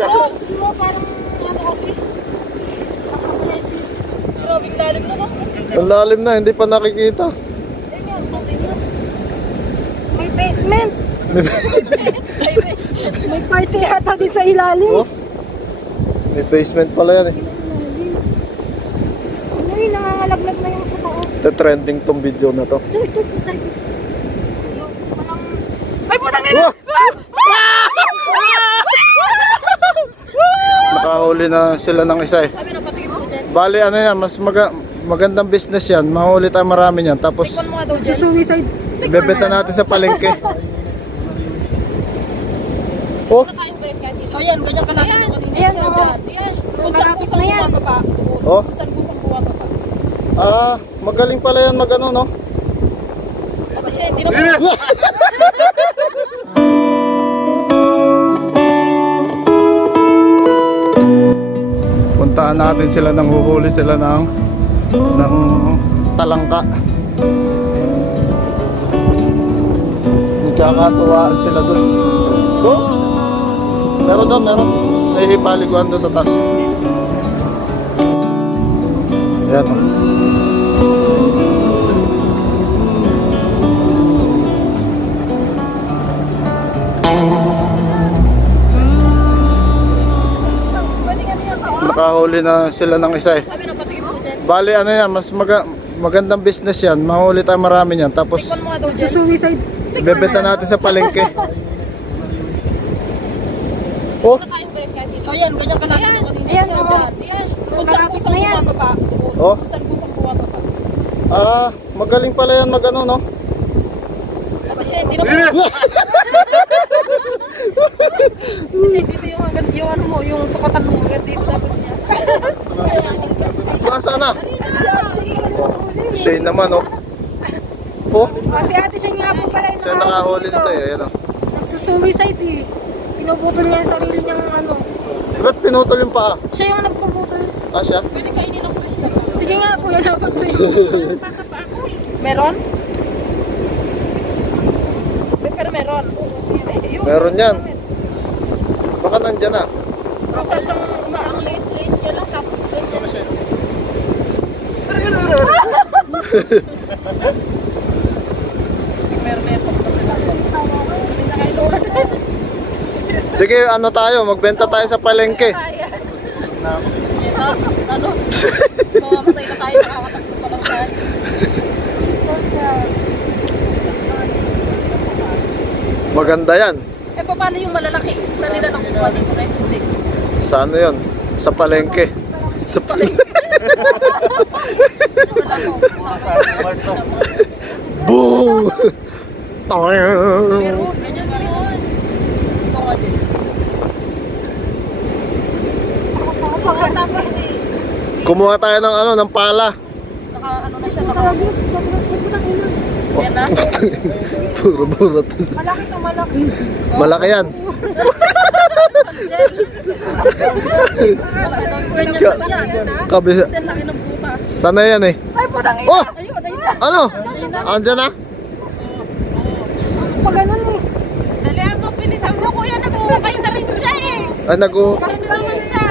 Di mo parang ano kasi? Grabing lalim na lang. Ang lalim na, hindi pa nakikita. May basement. May party yata din sa ilalim. Oh? May basement pala yan eh. Ano yun, nangangalaglag na yung sa taas. Trending tong video na to. Ito, putang is. Ay, putang ina! Nakahuli na sila ng isa eh. Sabi na patigin mo dyan. Bali ano yan, mas magandang business yan. Mahuli tayo marami yan. Tapos Tikman mo nga daw dyan. Suicide. ibebenta natin sa palengke. Oh, O yan, ganyan ka lang. Ayan, oo. Kusang bumababa. Oh. Kusang bumababa. Magaling pala yan mag-ano, no? Tapos siya, hindi na po. Puntaan natin sila nang huhuli sila ng talangka. Nagkakatuwaan sila doon. So, meron doon, meron. May hibaliguan doon sa taas. Ayan o. Nakahuli na sila ng isa eh. Sabi na patigin mo dyan. Bali ano yan, mas magandang business yan. Mahuli tayo marami yan. Tapos Tikman mo nga daw dyan. Suicide. ibebenta natin sa palengke. Oh, O yan, ganyan ka lang. Ayan, oo. Kusang bumababa. Oh. Kusang bumababa. Magaling pala yan mag-ano, no? Tapos siya, hindi na po. Kasi dito yung agad yung ano mo, yung sukatan mo agad dito dapat niya. Masa na? Shane naman, oh. Oh, Kasi ate siya nga po pala yung siya nakahuli nito eh. Ayan, oh. nagsusuicide eh. Pinuputol niya yung sarili niyang ano. Ba't pinutol yung paa? Siya yung nagpuputol. Siya? Pwede kainin ang fish na. Sige nga po, yan ang patuloy. Meron? Pero meron. Meron yan. Baka nandyan na. Kasi siyang umaang late niya lang tapos ganyan. Meron pa sila. Sige, ano tayo? Magbenta tayo sa palengke. Yan na, ano? Mamamatay na tayo, nakakatakbo pa lang tayo. Maganda yan. Eh, paano yung malalaki? Saan nila nakukuha dito na hindi? Sa ano yun? Sa palengke. Sa palengke. Boom! Meron, ganyan nga yun. Ito nga din. Kumuha tayo ng ano, ng pala. Naka, ano na siya, naka... Yan na. Puro burat. Malaki to, malaki. Malaki yan. Malaki daw. Ganyan na yan. Kabisa. Kasi ang laki ng butas. Sana yan eh. Ay, putang ina. Oh! Ayun, ayun na. Ano? Ayun na. Andyan na? Pag ganun eh. Dali ako, pinisan mo kuya, nag-uukay na rin siya eh. Ay, Parang naman siya.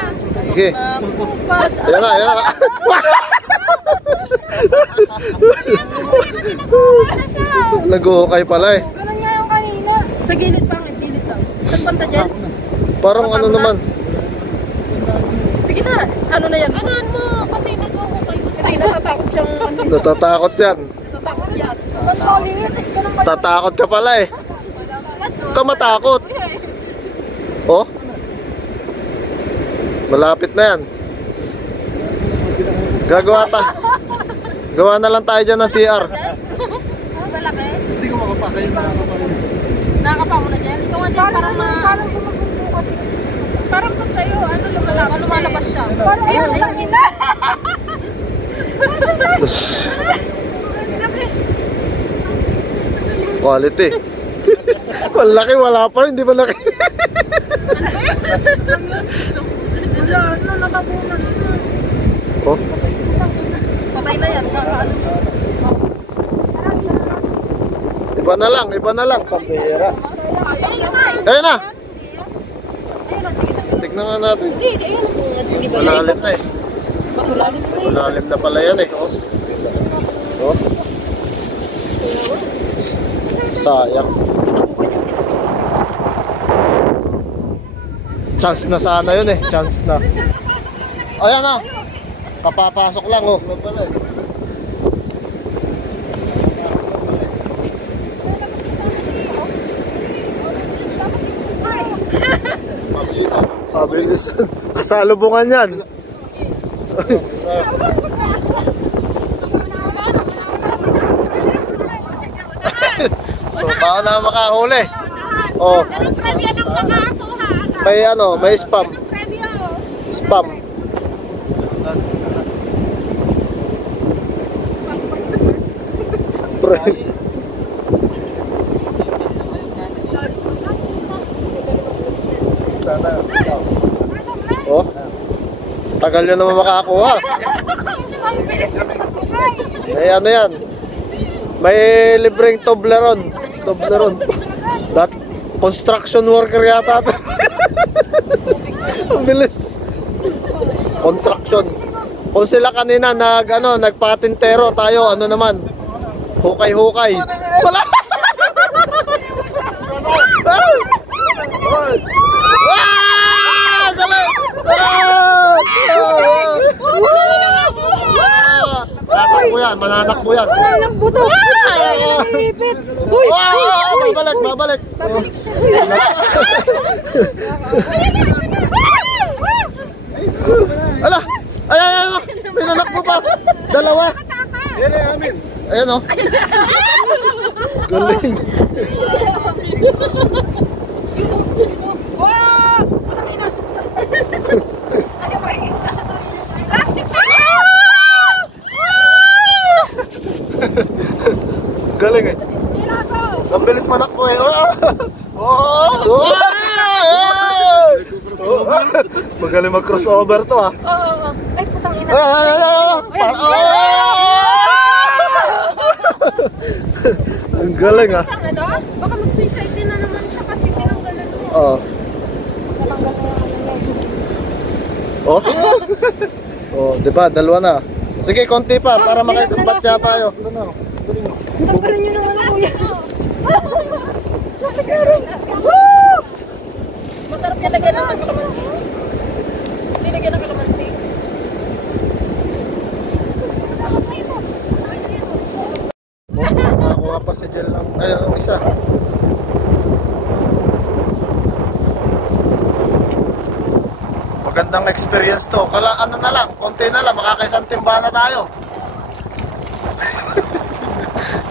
Sige. Kupad. Ayan na, ayan na. Nag-uukay pala eh. Ganun nga yung kanina. Sa gilid pa, gilid lang. Saan banda dyan? Parang ano naman. Sige na, ano na yan? Anuhan mo, kasi nag-uukay. Hindi, natatakot siyang... Natatakot yan. Natatakot yan. Tatakot ka pala eh. Huwag ka matakot. Oh? Malapit na yan. Gawa na lang tayo dyan ng CR. Malaki? Hindi ko makapakay. Nakakapa mo na dyan? Ikaw nga dyan, parang gumugulo kasi. Parang pag sa'yo, ano lumalabas siya? Parang ayun, ayun, ina! Quality. Malaki, wala pa, hindi malaki. Wala, ano, natapunan. Oh? Patay na yan, kakaano. Iba na lang, iba na lang. Pambihira. Ayun na! Ayun na! Ayun lang, sige. Tignan nga natin. Hindi, ayun. Hindi ba? Malalim na eh. Matulalim na eh. Malalim na pala yan eh. Oh. Oh. Sayang. Chance na sana yun eh. Chance na. Ayan na. Kapapasok lang oh. Pabilisan. Salubungan yan. Baka na makahuli. Oh. Anong premyo ng makakuha? May ano, may spam. Anong premyo? Spam. Oh. Tagal nyo naman makakuha. Eh ano yan? May libreng Toblerone. Toblerone. That construction worker yata ito. Ang bilis. Construction. Kung sila kanina nagpatintero tayo, ano naman? Hukay-hukay. Wala. Galing! Tatakbo yan, mananakbo yan. Mananakbo to. Ipit. Uy! Babalik, babalik. Babalik siya. Ala! Ayan! May nanakbo pa. Dalawa. Yan ay amin. Ayan o. Galing. Wow! Putang ina. Ano ba yung isa? Plastic na! Galing eh. Ang bilis manakbo eh. Magaling mag-crossover to ah. Oo. Ay, putang ina. Ang galing ah. Baka mag-suicide din na naman siya kasi tinanggalan doon. Oo. Oh. Oh, di ba? Dalawa na. Sige, konti pa para makaisambat siya tayo. Tanggalin niyo naman kuya. Masarap yan lagyan ng kalamansi. Hindi lagyan ng kalamansi. Nakakuha pa si Jel lang. Ay, ang isa. Magandang experience to. Kala ano na lang, konti na lang, makakaisang timba na tayo.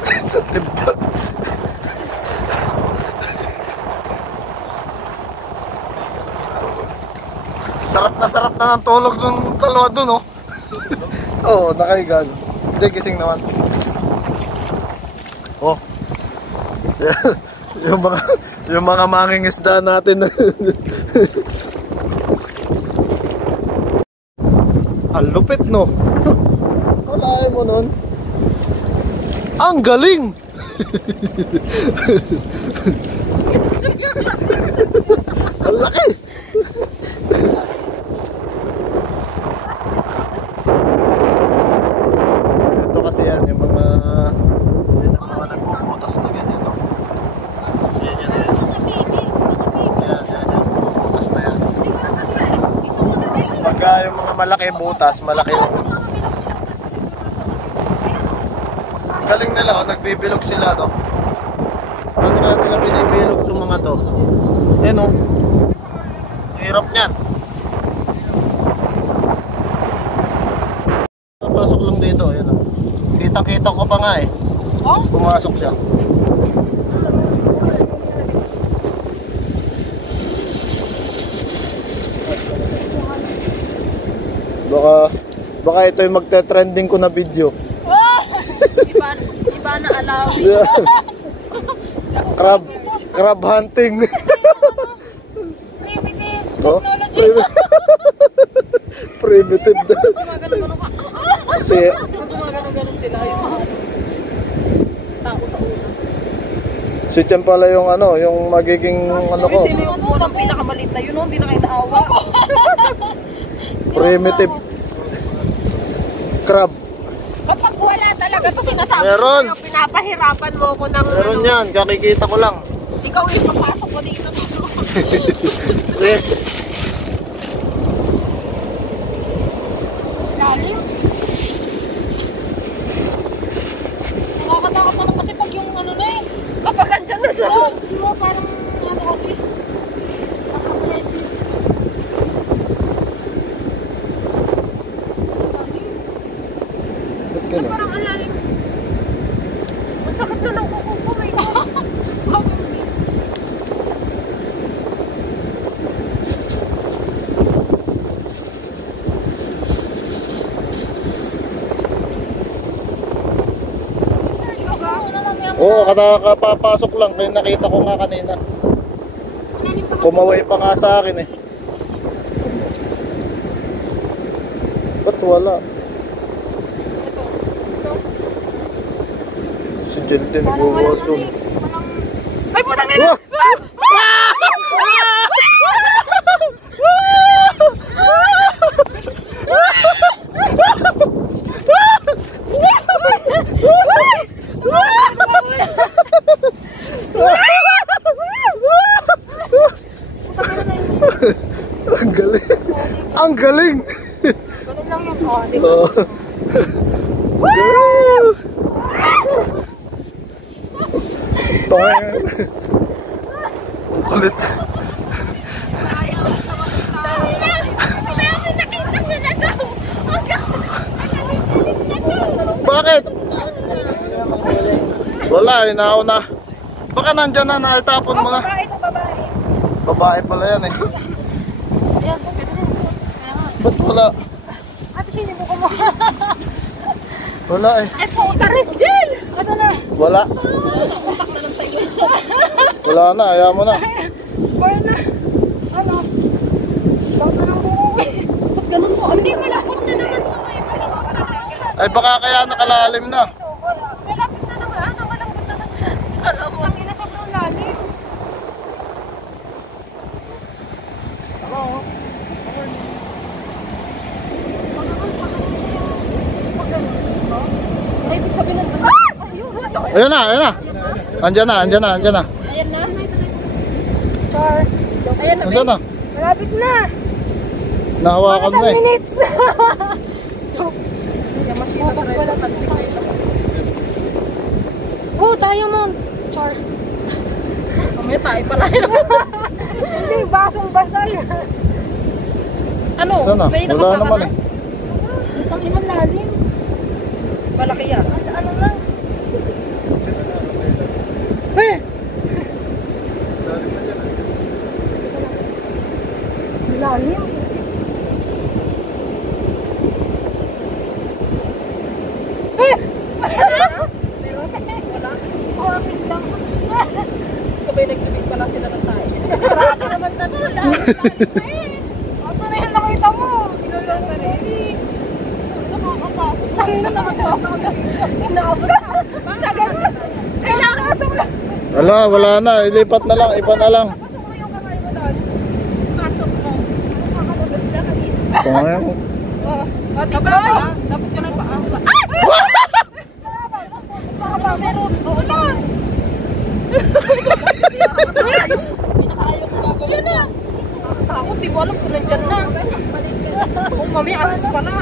Isang timba. Sarap na ng tulog ng dalawa dun, oh. Oo, nakaigan. Hindi, gising naman. Oh. yung mga mangingisda natin. Ang lupit, no? Kalahin mo nun. Ang galing! Ang laki! Ito kasi yan, yung mga nagpuputas na ganyan, no? Yan. Butas na yan. Pagka yung mga malaki butas, malaki yung... Galing nila, oh, nagbibilog sila, no? Ano kaya nila binibilog itong mga to? Yan, oh. Hirap niyan. Pasok lang dito, yan, oh. Kita-kita ko pa nga, eh. Oh? Pumasok siya. Baka ito yung magte-trending ko na video. Iba na alaw. Crab hunting. Primitive Oh, technology. primitive daw. Gumagano-gano ka. Kasi Gumagano-gano sila yung tao sa ulo. si Si Chan pala yung ano, yung magiging ano ko. Sino yung buwan ng pinakamalit na yun, no? Hindi na kayo naawa. Primitive crab. Kapag wala talaga to sinasabi Meron. ko sa'yo, pinapahirapan mo ko ng Meron yan, kakikita ko lang. ikaw yung papasok ko dito. Eh, Lalim. Nakakatakot naman kasi pag yung ano na eh. Kapag andyan na siya. Di mo parang ano kasi. Aggressive. ba't ganun? Parang alalim. Ang sakit na ng kuko ko, may Oo, kakapapasok lang. Kaya nakita ko nga kanina. Kumaway pa nga sa akin eh. Ba't wala? Si Jen din, nag-uwa dun. Ay, putang ina! Ang galing. Ang galing. Ganun lang yun. Oh, di ba? Oo. Tong. Kulit. Bakit? Wala, inaw na. Baka nandyan na, naitapon mo na. Babae to, babae. Babae pala yan eh. Ayan, Ba't wala? ate, sinin mo mo. Wala eh. Ay, puta rin, Jill! Asa na? Wala. Wala na, ayaw mo na. Kaya na. Ano? Daw na ng buko ko eh. Ba't ganun mo? Hindi, malapot na naman po eh. Malapot na naman. Ay baka kaya nakalalim na. Malapit na naman. Ano, malambot naman siya. Ang ina sa blue lalim. Ay, ibig sabihin nandun. Ayun na, ayun na. Andyan na, andyan na, andyan na. Ayan na. Char. Ayan na, Andyan na. Malapit na. Nahawakan mo 10 eh. minutes. Yung masina Bubog tayo pala sa dito tayo. Oh, diamond. Char. Mamaya tayo pala yun. Hindi, basong basal. Ano? Sana, May wala nakapaka naman na? eh. Ang inang lalim. Malaki yan. Ano lang? Eh! Lalim. Eh! Meron? Wala. Kapit lang. Sabay nagtubig pala sila ng tayo. Grabe naman na to. Asa na yung nakita mo? Inulang ka rin. Nakakapasok. Kanina nakatawa ka. Inaabot na. Sa ganun. Kailangan asok lang. Wala na. Ilipat na lang. Iba na lang. Pasok mo yung kamay mo doon. Pasok mo. Nakakalabas na kanina. Tungayan mo. Diba? Dapat ka na pa. Meron. Wala. Pinakaayaw ko gagawin. Yun na. Nakakatakot. Di mo alam kung nandyan na. Kung mami, alas pala.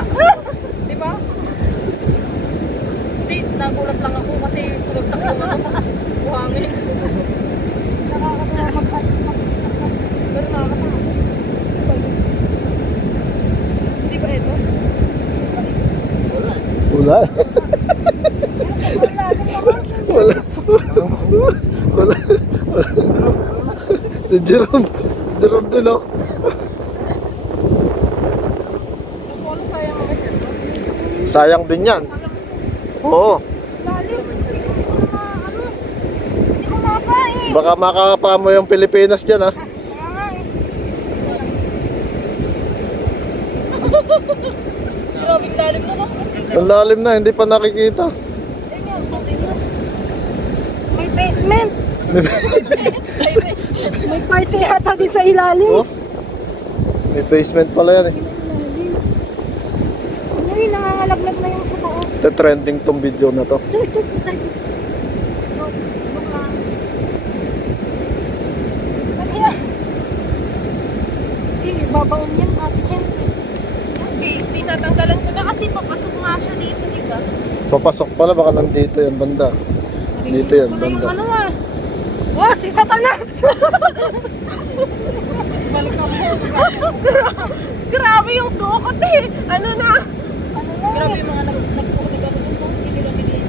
Diba? Hindi, nagulat lang ako kasi pulagsak yung ano ko. Buhangin. Pero nakakatakot. Di ba ito? Wala. Wala. Wala. Si Jerome. Si Jerome din oh. Wala sayang mga dyan. Sayang din yan. Oo. Lalim. Hindi ko mapa eh. Baka makakapa mo yung Pilipinas dyan ha. Kaya nga eh. Grabing lalim na no? Ang lalim na. Hindi pa nakikita. May basement. May party yata din sa ilalim. Oh? May basement pala yan eh. Ano yun, nangangalaglag na yung sa taas. Trending tong video na to. Ito, Titus. Look lang. Dali na. Babaon yan, ate Chen. Tinatanggalan ko na kasi papasok nga siya dito, di ba? Papasok pala, baka nandito yan banda. Dito yan, Ito na yung banda. ano ah. Oh, si Satanas! Balik ka mo. Grabe yung dukot eh. Ano na? Ano na? Grabe yung mga nagpukulig ako dito. Hindi nila binigay.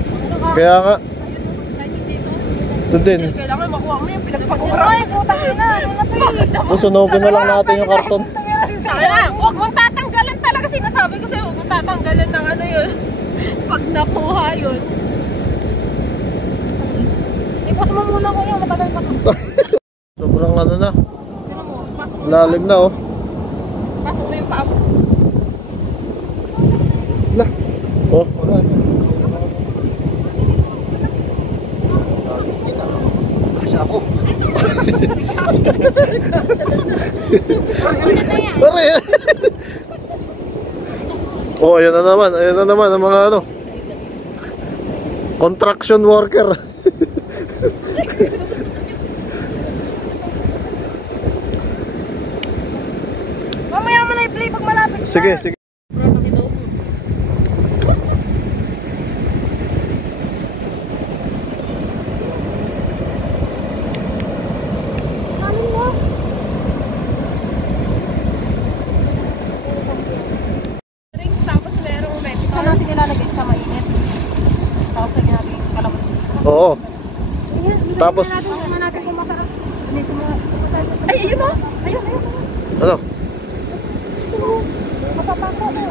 Kaya nga, ito din. Kailangan makuha mo yung Ay, pinagpag-uray. putang ina. Ano na to eh? Susunugin na lang natin yung karton. Sana, huwag mong tatanggalan talaga. Sinasabi ko sa'yo, huwag mong tatanggalan ng ano yun. Pag nakuha yun. Ipos mo muna ko yung matagal pa to. Sobrang ano na. Tignan mo, pasok mo. Lalim na oh. Pasok mo yung paa mo. Lah. Oh, wala. Kasi ako. Pare. Oh, ayan na naman. Ayan na naman ang mga ano. Construction worker. Mamaya mo na i-play pag malapit na. Sige, sige. Ano mo? Drinks, tapos merong medical. Saan natin ilalagay sa mainit? Tapos lagyan natin yung kalamansi. Oo. Ayan, Tapos- tingnan natin kung masarap. Linisin mo. Ay, ayun mo! Ayun, ayun. Ano? Mapapasok na.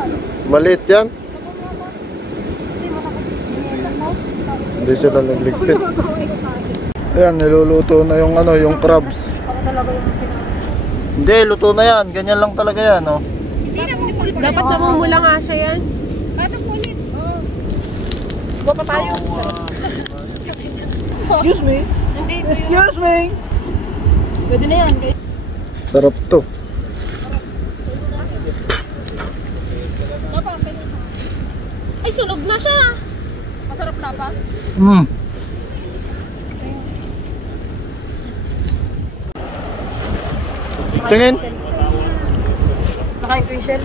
Maliit yan? Hindi mo Hindi sila nagligpit. Ayan, niluluto na yung ano, yung crabs. Para talaga yung pinag- Hindi, luto na yan. Ganyan lang talaga yan, oh. Dapat namumula nga siya yan. Ito po ulit. Buwa pa tayo. Excuse me. Hindi, ito yun. Excuse me. Pwede na yan. guys. Sarap to. Ay, sunog na siya. Masarap na pa. Tingin. Nakain ko yung shell.